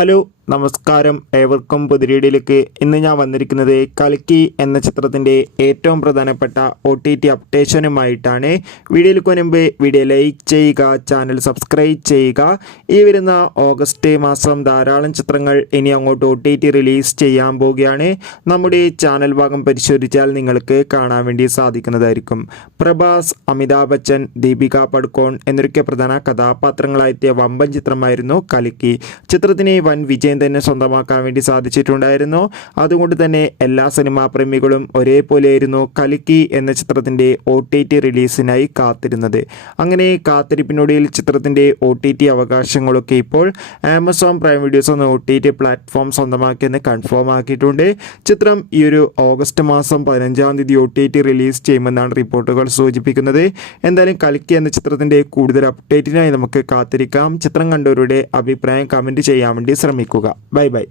Hello നമസ്കാരം, ഏവർക്കും പുതിരീഡിലേക്ക്. ഇന്ന് ഞാൻ വന്നിരിക്കുന്നത് കൽക്കി എന്ന ചിത്രത്തിൻ്റെ ഏറ്റവും പ്രധാനപ്പെട്ട OTT അപ്ഡേഷനുമായിട്ടാണ്. വീഡിയോയിലേക്ക് മുൻപ് വീഡിയോ ലൈക്ക് ചെയ്യുക, ചാനൽ സബ്സ്ക്രൈബ് ചെയ്യുക. ഈ വരുന്ന ഓഗസ്റ്റ് മാസം ധാരാളം ചിത്രങ്ങൾ ഇനി അങ്ങോട്ട് OTT റിലീസ് ചെയ്യാൻ പോവുകയാണ്. നമ്മുടെ ചാനൽ ഭാഗം പരിശോധിച്ചാൽ നിങ്ങൾക്ക് കാണാൻ വേണ്ടി സാധിക്കുന്നതായിരിക്കും. പ്രഭാസ്, അമിതാഭ് ബച്ചൻ, ദീപിക പടുക്കോൺ എന്നൊക്കെ പ്രധാന കഥാപാത്രങ്ങളായെത്തിയ വമ്പൻ ചിത്രമായിരുന്നു കൽക്കി. ചിത്രത്തിന് വൻ വിജയം തന്നെ സ്വന്തമാക്കാൻ വേണ്ടി സാധിച്ചിട്ടുണ്ടായിരുന്നു. അതുകൊണ്ട് തന്നെ എല്ലാ സിനിമാ പ്രേമികളും ഒരേപോലെയായിരുന്നു കൽക്കി എന്ന ചിത്രത്തിൻ്റെ OTT റിലീസിനായി കാത്തിരുന്നത്. അങ്ങനെ കാത്തിരിപ്പിനൊടുവിൽ ചിത്രത്തിൻ്റെ OTT അവകാശങ്ങളൊക്കെ ഇപ്പോൾ ആമസോൺ പ്രൈം വീഡിയോസ് എന്ന OTT പ്ലാറ്റ്ഫോം സ്വന്തമാക്കിയെന്ന് കൺഫേം ആക്കിയിട്ടുണ്ട്. ചിത്രം ഈ ഒരു ഓഗസ്റ്റ് മാസം 15-ാം തീയതി OTT റിലീസ് ചെയ്യുമെന്നാണ് റിപ്പോർട്ടുകൾ സൂചിപ്പിക്കുന്നത്. എന്തായാലും കൽക്കി എന്ന ചിത്രത്തിൻ്റെ കൂടുതൽ അപ്ഡേറ്റിനായി നമുക്ക് കാത്തിരിക്കാം. ചിത്രം കണ്ടവരുടെ അഭിപ്രായം കമൻറ്റ് ചെയ്യാൻ വേണ്ടി ശ്രമിക്കുക. Bye bye.